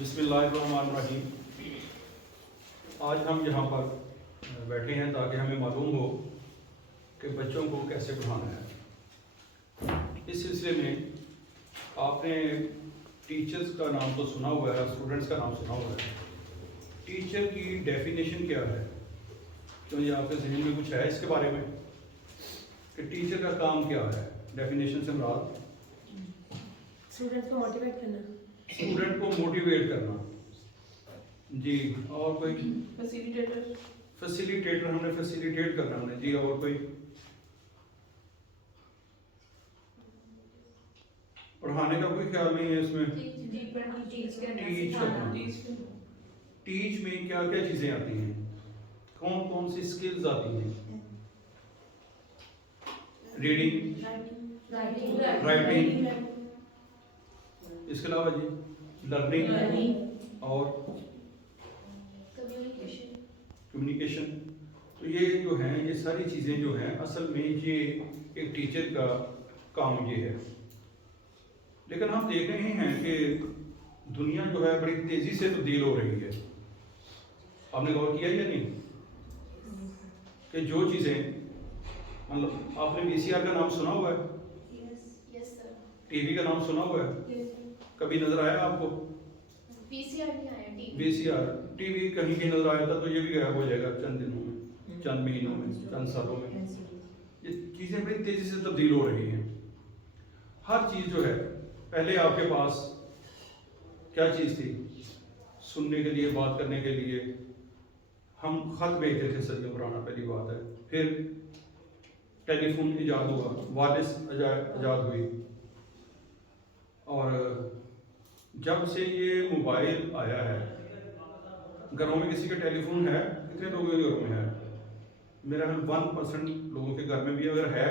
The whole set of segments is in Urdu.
بسم اللہ الرحمن الرحیم۔ آج ہم یہاں پر بیٹھے ہیں تاکہ ہمیں معلوم ہو کہ بچوں کو کیسے پڑھانا ہے۔ اس سلسلے میں آپ نے ٹیچرز کا نام تو سنا ہوا ہے، اسٹوڈنٹس کا نام سنا ہوا ہے۔ ٹیچر کی ڈیفینیشن کیا ہے؟ تو یہ آپ کے ذہن میں کچھ ہے اس کے بارے میں کہ ٹیچر کا کام کیا ہے؟ ڈیفینیشن سے مراد اسٹوڈنٹ کو موٹیویٹ کرنا، اسٹوڈنٹ کو موٹیویٹ کرنا۔ جی، اور کوئی؟ فیسیلیٹیٹر، ہم نے فیسیلیٹیٹ کرنا ہم نے۔ جی، اور کوئی؟ پڑھانے کا کوئی خیال نہیں ہے اس میں؟ ٹیچ کرنا۔ ٹیچ میں کیا کیا چیزیں آتی ہیں؟ کون کون سی سکلز آتی ہیں؟ ریڈنگ، رائٹنگ، اس کے علاوہ جی لرننگ اور کمیونیکیشن۔ تو یہ جو ہیں، یہ ساری چیزیں جو ہیں اصل میں یہ ایک ٹیچر کا کام یہ ہے۔ لیکن ہم دیکھ رہے ہیں کہ دنیا جو ہے بڑی تیزی سے تبدیل ہو رہی ہے۔ آپ نے غور کیا یا نہیں کہ جو چیزیں مطلب آپ نے VCR کا نام سنا ہوا ہے؟ ٹی وی کا نام سنا ہوا ہے؟ کبھی نظر آیا آپ کو؟ VCR ٹی وی کہیں بھی نظر آیا تھا تو یہ بھی غائب ہو جائے گا چند دنوں میں، چند مہینوں میں، چند سالوں میں۔ یہ چیزیں بڑی تیزی سے تبدیل ہو رہی ہیں۔ ہر چیز جو ہے، پہلے آپ کے پاس کیا چیز تھی؟ سننے کے لیے، بات کرنے کے لیے ہم خط بھیجتے تھے، صدیوں پرانا، پہلی بات ہے۔ پھر ٹیلی فون ایجاد ہوا، وائرلیس ایجاد ہوئی، اور جب سے یہ موبائل آیا ہے، گھروں میں کسی کا ٹیلی فون ہے؟ کتنے لوگوں کے گھروں میں ہے؟ میرا خیال 1% لوگوں کے گھر میں بھی اگر ہے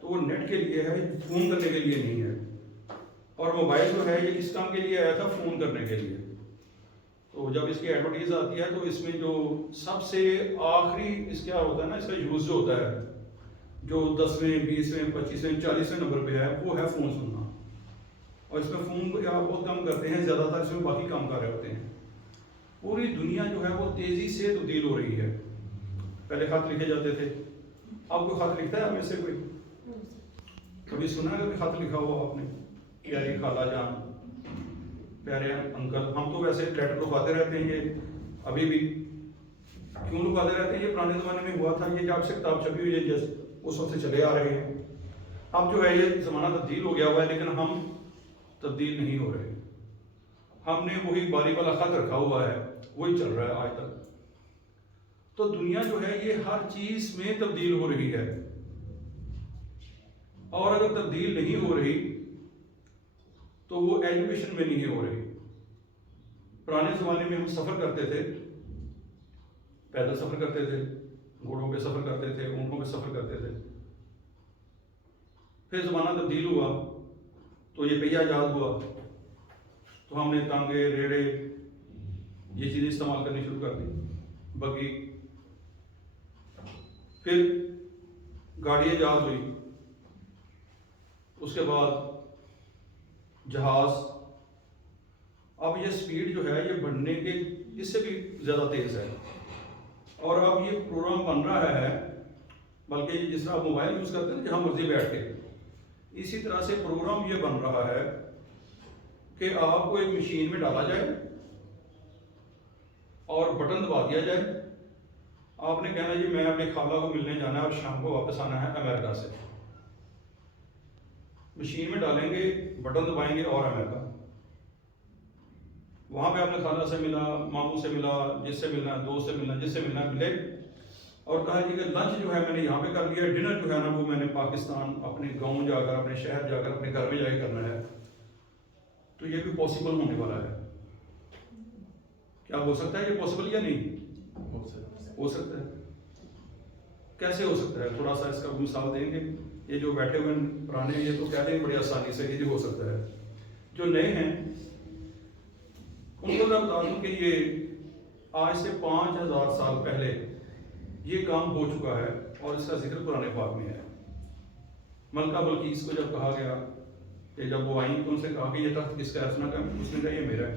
تو وہ نیٹ کے لیے ہے، فون کرنے کے لیے نہیں ہے۔ اور موبائل جو ہے یہ کس کام کے لیے آیا تھا؟ فون کرنے کے لیے۔ تو جب اس کی ایڈورٹیز آتی ہے تو اس میں جو سب سے آخری اس کیا ہوتا ہے نا، اس کا یوز جو ہوتا ہے، جو 10ویں 20ویں 25ویں 40ویں نمبر پہ ہے، وہ ہے فون سننا۔ اور اس میں فون کو آپ بہت کم کرتے ہیں، زیادہ تر اس میں باقی کام کر رہے ہوتے ہیں۔ پوری دنیا جو ہے وہ تیزی سے تبدیل ہو رہی ہے۔ پہلے خط لکھے جاتے تھے، اب کوئی خط لکھتا ہے آپ میں سے؟ کوئی کبھی سنا ہے کبھی خط لکھا ہوا آپ نے؟ پیاری خالہ جان، پیارے انکل، ہم تو ویسے لیٹر لکھواتے رہتے ہیں، یہ ابھی بھی کیوں لکھواتے رہتے ہیں؟ یہ پرانے زمانے میں ہوا تھا، یہ جب سے کتاب چھپی ہوئی ہے جس اس وقت سے چلے آ رہے ہیں۔ اب جو ہے یہ زمانہ تبدیل ہو گیا ہوا ہے، لیکن ہم تبدیل نہیں ہو رہے۔ ہم نے وہی باری والا خط رکھا ہوا ہے، وہی چل رہا ہے آج تک۔ تو دنیا جو ہے یہ ہر چیز میں تبدیل ہو رہی ہے، اور اگر تبدیل نہیں ہو رہی تو وہ ایجوکیشن میں نہیں ہو رہی۔ پرانے زمانے میں ہم سفر کرتے تھے، پیدل سفر کرتے تھے، گھوڑوں پہ سفر کرتے تھے، اونٹوں پہ سفر کرتے تھے۔ پھر زمانہ تبدیل ہوا تو یہ پہیہ ایجاد ہوا، تو ہم نے ٹانگے، ریڑے، یہ چیزیں استعمال کرنی شروع کر دی، بگی۔ پھر گاڑی ایجاد ہوئی، اس کے بعد جہاز۔ اب یہ سپیڈ جو ہے یہ بڑھنے کے اس سے بھی زیادہ تیز ہے، اور اب یہ پروگرام بن رہا ہے، بلکہ جس طرح آپ موبائل یوز کرتے ہیں جہاں مرضی بیٹھ کے، اسی طرح سے پروگرام یہ بن رہا ہے کہ آپ کو ایک مشین میں ڈالا جائے اور بٹن دبا دیا جائے۔ آپ نے کہنا جی میں اپنی خالہ کو ملنے جانا ہے اور شام کو واپس آنا ہے امریکہ سے۔ مشین میں ڈالیں گے، بٹن دبائیں گے اور امریکہ۔ وہاں پہ آپ نے خالہ سے ملا، ماموں سے ملا، جس سے ملنا ہے، دوست سے ملنا، جس سے ملنا ہے ملے، اور کہا جی کہ لنچ جو ہے میں نے یہاں پہ کر لیا، ڈنر جو ہے نا وہ میں نے پاکستان، اپنے گاؤں جا کر، اپنے شہر جا کر، اپنے گھر میں جا کے کرنا ہے۔ تو یہ بھی پاسبل ہونے والا ہے۔ کیا ہو سکتا ہے یہ پاسبل یا نہیں؟ ہو سکتا ہے۔ کیسے ہو سکتا ہے؟ تھوڑا سا اس کا مثال دیں گے؟ یہ جو بیٹھے ہوئے پرانے یہ تو کہتے ہیں بڑی آسانی سے کہ یہ ہو سکتا ہے۔ جو نئے ہیں ان کو میں بتا دوں کہ یہ آج سے 5000 سال پہلے یہ کام ہو چکا ہے، اور اس کا ذکر قرآن پاک میں ہے۔ ملکہ بلقیس کو جب کہا گیا کہ جب وہ آئیں تو ان سے کہا کہ یہ تخت کس کا ہے؟ اس نے کہا یہ میرا ہے۔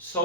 100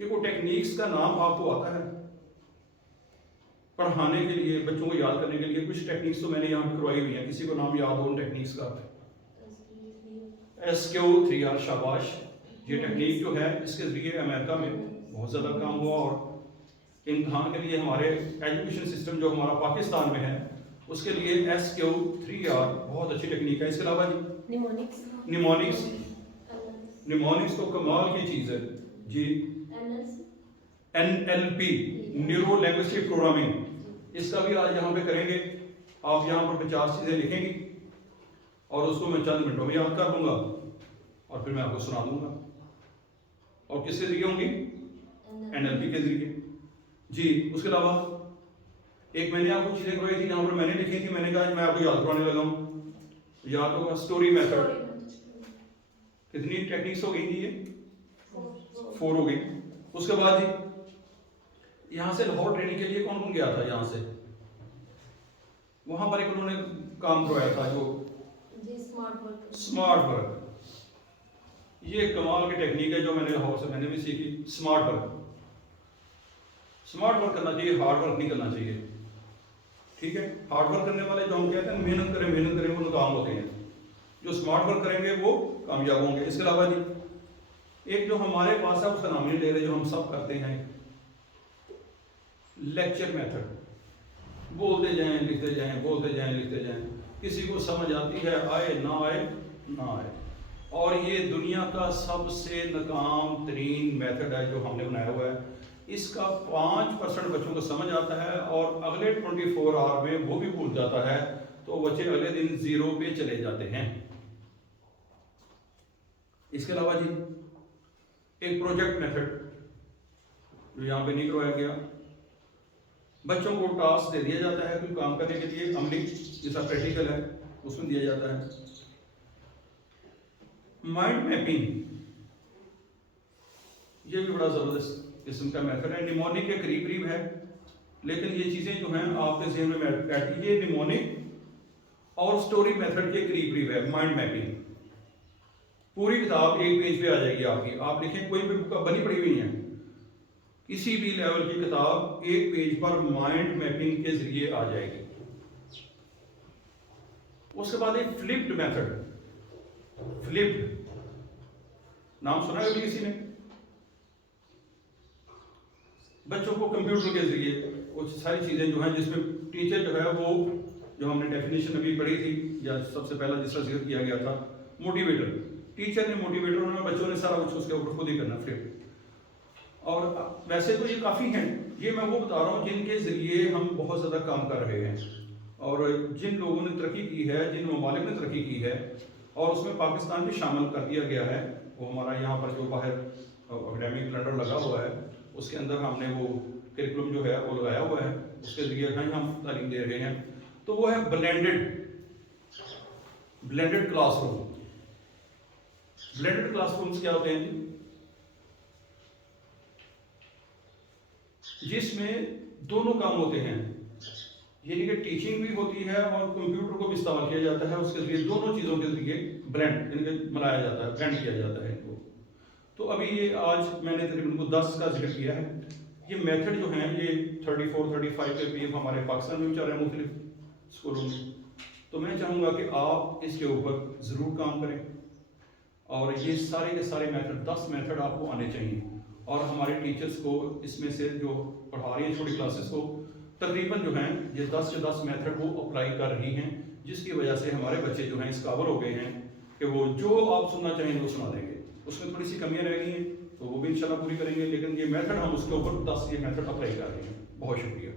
کہ وہ ٹیکنیکس کا نام آپ کو آتا ہے پڑھانے کے لیے، بچوں کو یاد کرنے کے لیے؟ کچھ ٹیکنیکس تو میں نے یہاں پہ کروائی ہوئی ہیں، کسی کو نام یاد ہو ان ٹیکنیکس کا؟ SQ3R، شاباش. یہ ٹیکنیک جو ہے اس کے ذریعے امریکہ میں بہت زیادہ کام ہوا، اور امتحان کے لیے ہمارے ایجوکیشن سسٹم جو ہمارا پاکستان میں ہے اس کے لیے SQ3R بہت اچھی ٹیکنیک ہے. اس کے علاوہ جی نیمونکس تو کمال کی چیز ہے جی. NLP، نیورو لینگویسٹک پروگرامنگ، اس کا بھی آج یہاں پہ کریں گے. آپ یہاں پر 50 چیزیں لکھیں گی اور اس کو میں چند منٹوں میں یاد کر لوں گا اور پھر میں آپ کو سنا دوں گا. اور کس کے ذریعے ہوں گی؟ NLP کے ذریعے جی. اس کے علاوہ ایک میں نے آپ کو چیزیں کروائی تھی یہاں پر میں نے لکھی تھی، میں نے کہا میں آپ کو یاد کرانے لگا ہوں. یاد ہوگا اسٹوری میتھڈ. کتنی ٹیکنیکس ہو گئی تھی؟ یہ 4 ہو گئی. اس کے بعد جی یہاں سے لاہور ٹریننگ کے لیے کون گیا تھا؟ یہاں سے وہاں پر ایک انہوں نے کام کروایا تھا جو اسمارٹ ورک. یہ کمال کی ٹیکنیک ہے جو میں نے لاہور سے میں نے بھی سیکھی. اسمارٹ ورک کرنا چاہیے، ہارڈ ورک نہیں کرنا چاہیے. ٹھیک ہے، ہارڈ ورک کرنے والے جو ہم کہتے ہیں محنت کریں وہ ناکام ہوتے ہیں. جو اسمارٹ ورک کریں گے وہ کامیاب ہوں گے. اس کے علاوہ جی ایک جو ہمارے پاس ہے اس کا نام نہیں لے رہے، جو ہم سب کرتے ہیں، لیکچر میتھڈ. بولتے جائیں لکھتے جائیں، بولتے جائیں لکھتے جائیں. کسی کو سمجھ آتی ہے، آئے نہ آئے. اور یہ دنیا کا سب سے ناکام ترین میتھڈ ہے جو ہم نے بنایا ہوا ہے. اس کا 5% بچوں کو سمجھ آتا ہے اور اگلے 24 آور میں وہ بھی بھول جاتا ہے، تو بچے اگلے دن 0 پہ چلے جاتے ہیں. اس کے علاوہ جی ایک پروجیکٹ میتھڈ جو یہاں پہ نہیں کروایا گیا. بچوں کو ٹاسک دے دیا جاتا ہے کوئی کام کرنے کے لیے، عملی جیسا پریکٹیکل ہے اس میں دیا جاتا ہے. مائنڈ میپنگ یہ بھی بڑا زبردست قسم کا میتھڈ ہے. نیمونک کے قریب ہے، لیکن یہ چیزیں جو ہیں آپ کے ذہن میں بیٹھی، یہ نیمونک اور اسٹوری میتھڈ کے قریب ہے. مائنڈ میپنگ پوری کتاب ایک پیج پہ آ جائے گی آپ کی. آپ لکھیں کوئی بھی بک بنی پڑی ہوئی ہے، کسی بھی لیول کی کتاب ایک پیج پر مائنڈ میپنگ کے ذریعے آ جائے گی. اس کے بعد ایک فلپڈ میتھڈ. فلپڈ نام سنا ہے کسی نے؟ بچوں کو کمپیوٹر کے ذریعے وہ ساری چیزیں جو ہیں جس میں ٹیچر جو ہے وہ جو ہم نے ڈیفینیشن ابھی پڑھی تھی یا سب سے پہلا جس کا ذکر کیا گیا تھا، موٹیویٹر. ٹیچر نے موٹیویٹر ہونا، بچوں نے سارا کچھ اس کے اوپر خود ہی کرنا پھر. اور ویسے تو یہ کافی ہیں، یہ میں وہ بتا رہا ہوں جن کے ذریعے ہم بہت زیادہ کام کر رہے ہیں اور جن لوگوں نے ترقی کی ہے، جن ممالک نے ترقی کی ہے اور اس میں پاکستان بھی شامل کر دیا گیا ہے. وہ ہمارا یہاں پر جو باہر اکیڈیمک کیلنڈر لگا ہوا ہے اس کے اندر ہم نے وہ کریکولم جو ہے وہ لگایا ہوا ہے، اس کے ذریعے ہم تعلیم دے رہے ہیں. تو وہ ہے blended class room. Blended class rooms کیا ہوتے ہیں جس میں دونوں کام ہوتے ہیں، یعنی کہ ٹیچنگ بھی ہوتی ہے اور کمپیوٹر کو بھی استعمال کیا جاتا ہے. اس کے ذریعے دونوں چیزوں کے ذریعے بلینڈ یعنی کہ ملایا جاتا ہے، بلینڈ کیا جاتا ہے ان کو. تو ابھی یہ آج میں نے تقریباً 10 کا ذکر کیا ہے. یہ میتھڈ جو ہیں یہ 34-35 کے پی ہمارے پاکستان میں بھی چل رہے ہیں مختلف اسکولوں میں. تو میں چاہوں گا کہ آپ اس کے اوپر ضرور کام کریں اور یہ سارے کے سارے میتھڈ 10 میتھڈ آپ کو آنے چاہیے. اور ہمارے ٹیچرز کو اس میں سے جو پڑھا رہی ہیں چھوٹی کلاسز کو تقریباً جو ہیں یہ 10 سے 10 میتھڈ وہ اپلائی کر رہی ہیں، جس کی وجہ سے ہمارے بچے جو ہیں اس قابل ہو گئے ہیں کہ وہ جو آپ سننا چاہیں وہ سنا دیں گے. اس میں تھوڑی سی کمیاں رہ گئی ہیں تو وہ بھی انشاءاللہ پوری کریں گے، لیکن یہ میتھڈ ہم اس کے اوپر 10 یہ میتھڈ اپلائی کر رہے ہیں. بہت شکریہ.